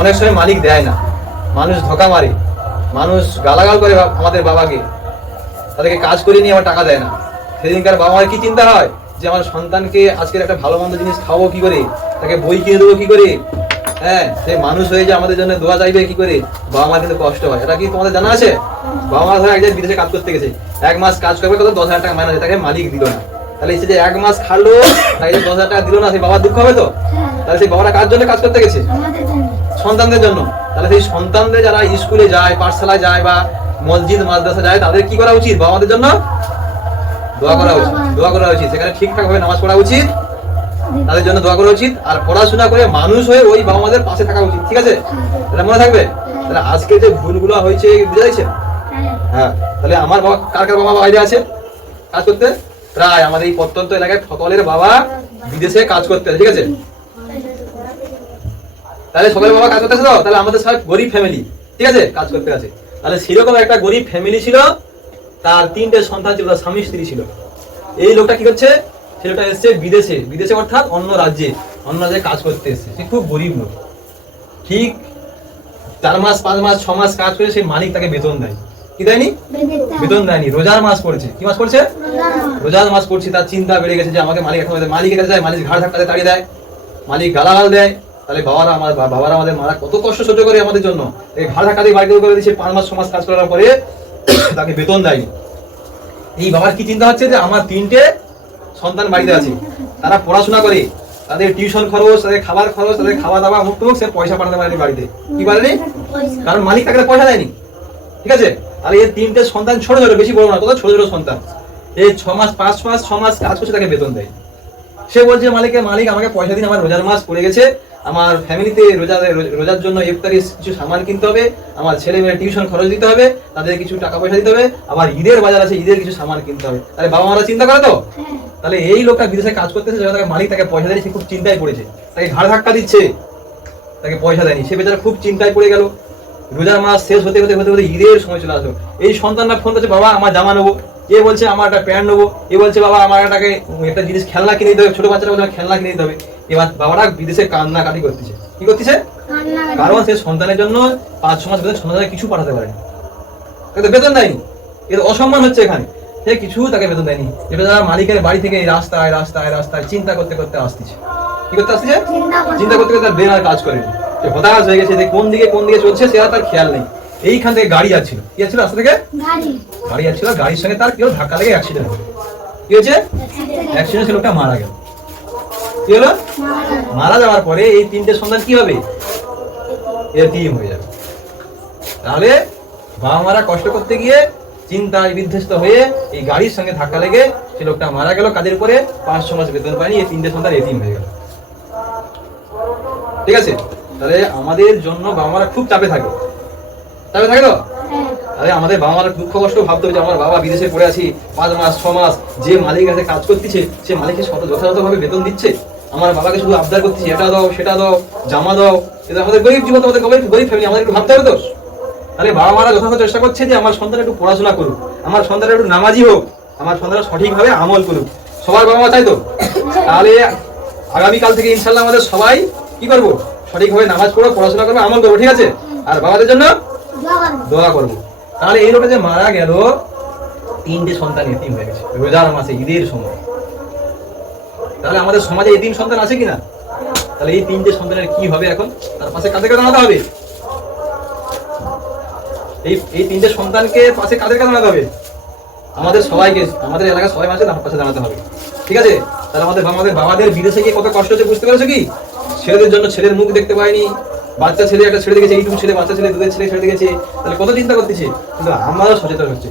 অনেক সময় মালিক দেয় না, মানুষ ধোকা মারে, মানুষ গালাগাল করে আমাদের বাবাকে, তাদেরকে কাজ করে নিয়ে আবার টাকা দেয় না। সেদিনকার বাবা মায়ের কি চিন্তা হয় যে আমার সন্তানকে আজকের একটা ভালো মন্দ জিনিস খাওয়াবো কি করে, তাকে বই কিনে দেবো কি করে, হ্যাঁ সে মানুষ হয়ে যে আমাদের জন্য দোয়া চাইবে কি করে। বাবা মার কিন্তু কষ্ট হয়, এটা কি তোমাদের জানা আছে? বাবা মা ধরো একজন বিদেশে কাজ করতে গেছে, 1 মাস কাজ করবে, কত 10,000 টাকা মাইনে, তাকে মালিক দিল না, তাহলে সে যে 1 মাস খালো, তাকে 10,000 টাকা দিল না, সেই বাবার দুঃখ হবে তো? তাহলে সেই বাবাটা কার জন্য কাজ করতে গেছে? সন্তানদের জন্য। তাহলে সেই সন্তানদের যারা স্কুলে যায়, পাঠশালায় যায় বা মসজিদ মাদ্রাসা যায়, তাদের কি করা উচিত? বাবা মাদের জন্য দোয়া করা উচিত, দোয়া করা উচিত, সেখানে ঠিকঠাক ভাবে নামাজ পড়া উচিত, তাদের জন্য দোয়া করা উচিত, আর পড়াশোনা করে মানুষ হয়ে ওই বাবা মাদের পাশে থাকা উচিত। ঠিক আছে, তাহলে মনে থাকবে। তাহলে আজকে যে ভুলগুলো হয়েছে বুঝে যাচ্ছে। হ্যাঁ, তাহলে আমার বাবা, কার কার বাবা বাইরে আছে কাজ করতে? প্রায় আমাদের এই প্রত্যন্ত এলাকায় সকলের বাবা বিদেশে কাজ করতে আছে। ঠিক আছে, তাহলে সকলের বাবা কাজ করতে আছে তো, তাহলে আমাদের সব গরিব ফ্যামিলি, ঠিক আছে, কাজ করতে আছে। তাহলে সেরকম একটা গরিব ফ্যামিলি ছিল, তার 3টে সন্তান ছিল, তার স্বামী স্ত্রী ছিল। এই লোকটা কি করছে? ছেলেটা এসছে বিদেশে, বিদেশে অর্থাৎ অন্য রাজ্যে, অন্য রাজ্যে কাজ করতে এসছে। সে খুব গরিব লোক, ঠিক 4 মাস 5 মাস 6 মাস কাজ করে সেই মালিক তাকে বেতন দেয়। কি দেয়নি? বেতন দেয়নি। রোজার মাস পড়ছে। কি মাস পড়ছে? রোজার মাস পড়ছে। তার চিন্তা বেড়ে গেছে যে আমাকে মালিক এখন মালিকের কাছে যায়, মালিক ঘাড় ধাক্কাতে তাড়িয়ে দেয়, মালিক গালাগাল দেয়। তাহলে বাবারা আমাদের মারা কত কষ্ট সহ্য করে আমাদের জন্য, এই ঘাড় ধাক্কা দিয়ে বাড়ি করে দিচ্ছে। 5 মাস 6 মাস কাজ করার পরে তাকে বেতন দেয়নি। এই বাবার কি চিন্তা হচ্ছে যে আমার 3টে সন্তান বাড়িতে আছে, তারা পড়াশোনা করে, তাদের টিউশন খরচ, তাদের খাবার খরচ, তাদের খাওয়া দাওয়া মুক্ত, সে পয়সা পাঠাতে পারেনি বাড়িতে। কি পারেনি? কারণ মালিক তাকে পয়সা দেয়নি। ঠিক আছে, তাহলে এই 3টে সন্তান ছোট ছোট, বেশি বড় না, কত ছোট ছোট সন্তান, এই 6 মাস 5 মাস 6 মাস কাজ করছে, তাকে বেতন দেয়। সে বলছে মালিক আমাকে পয়সা দিন, আমার রোজার মাস পড়ে গেছে, আমার ফ্যামিলিতে রোজার জন্য ইফতারি কিছু সামান কিনতে হবে, আমার ছেলে মেয়ের টিউশন খরচ দিতে হবে, তাদের কিছু টাকা পয়সা দিতে হবে, আবার ঈদের বাজার আছে, ঈদের কিছু সামান কিনতে হবে। তাহলে বাবা মারা চিন্তা করে তো। তাহলে এই লোকটা বিদেশে কাজ করতেছে, যখন মালিক তাকে পয়সা দেয়নি, সে খুব চিন্তায় পড়েছে, তাকে ঘাড় ধাক্কা দিচ্ছে, তাকে পয়সা দেয়নি, সে বেচারা খুব চিন্তায় পড়ে গেল। রোজার মাস শেষ হতে হতে হতে হতে ঈদের সময় চলে আসলো। এই সন্তানরা ফোন করছে, বাবা আমার জামা নেবো, এ বলছে আমার একটা প্যান্ট নেবো, এ বলছে বাবা আমার একটা জিনিস খেলনা কিনে দিতে হবে, ছোট বাচ্চারা বলছে খেলনা কিনে দিতে হবে। এবার বাবারা বিদেশে কান্নাকাটি করতেছে। কি করতেছে? কারণ সে সন্তানের জন্য 5-6 মাস বেতন সন্তানের কিছু পাঠাতে পারেনি, তাকে বেতন দেয়নি। এটা অসম্মান হচ্ছে এখানে, সে কিছু তাকে বেতন দেয়নি। এবার তারা মালিকের বাড়ি থেকে রাস্তায় রাস্তায় রাস্তায় চিন্তা করতে করতে আসতেছে। কি করতে আসতেছে? চিন্তা করতে করতে ব্রেন আর কাজ করেনি, সে হতাশ হয়ে গেছে, কোন দিকে চলছে সে আর তার খেয়াল নেই। এইখান থেকে গাড়ি যাচ্ছিল, কি যাচ্ছিল রাস্তা থেকে? গাড়ি যাচ্ছিল, গাড়ির সঙ্গে তার কি হলো? ধাক্কা লেগে অ্যাক্সিডেন্ট হলো। কি হয়েছে? অ্যাক্সিডেন্ট, লোকটা মারা গেল। কি হলো? মারা যাওয়ার পরে এই 3টে সন্তান কি হবে? এতিম হয়ে যাবে। তাহলে বাবা মারা কষ্ট করতে গিয়ে চিন্তায় বিধ্বস্ত হয়ে এই গাড়ির সঙ্গে ধাক্কা লেগে সে লোকটা মারা গেল, কাজের উপরে 5-6 মাস বেতন পায়নি, এই 3টে সন্তান এতিম হয়ে গেল। ঠিক আছে, তাহলে আমাদের জন্য বাবা মারা খুব চাপে থাকে, চাপে থাকে তো। আরে আমাদের বাবা মারা দুঃখ কষ্ট ভাবতে হবে যে আমার বাবা বিদেশে পড়ে আছি 5 মাস 6 মাস, যে মালিক কাছে কাজ করতেছে সে মালিককে যথাযথভাবে বেতন দিচ্ছে, আমার বাবাকে শুধু আবদার করতেছি এটা দাও সেটা দাও, জামা দাও। এটা আমাদের গরিব জীবন, আমাদের গরিব ফ্যামিলি, আমাদের একটু ভাবতে হবে তো। তাহলে বাবা মারা যথাযথ চেষ্টা করছে যে আমার সন্তান একটু পড়াশোনা করুক, আমার সন্তান একটু নামাজি হোক, আমার সন্তান সঠিকভাবে আমল করুক। সবার বাবা মা চাই তো। তাহলে আগামীকাল থেকে ইনশাল্লাহ আমাদের সবাই কি করবো? সঠিকভাবে নামাজ পড়বো, পড়াশোনা করবো, আমল করবো। ঠিক আছে, আর বাবাদের জন্য দোয়া করবো। তাহলে এই লোকটা যে মারা গেল, 3টে সন্তান এতিম হয়ে গেছে রোজার মাসে ঈদের সময়। তাহলে আমাদের সমাজে এতিম সন্তান আছে কিনা? তাহলে এই 3টে সন্তানের কি হবে এখন? তার পাশে কাদেরকে দাঁড়াতে হবে? এই 3টে সন্তানকে পাশে কাদেরকে দাঁড়াতে হবে? আমাদের সবাইকে, আমাদের এলাকার সবাই আছে তার পাশে দাঁড়াতে হবে। ঠিক আছে, তাহলে আমাদের বাবাদের বিদেশে গিয়ে কত কষ্ট হচ্ছে বুঝতে পেরেছো কি? ছেলেদের জন্য ছেলের মুখ দেখতে পায়নি, বাচ্চা ছেলে একটা ছেড়ে গেছে, এইটুকু ছেলে, বাচ্চা ছেলে, দুধের ছেলে ছেড়ে গেছে। তাহলে কত চিন্তা করতেছে, কিন্তু আমরাও সচেতন হচ্ছে।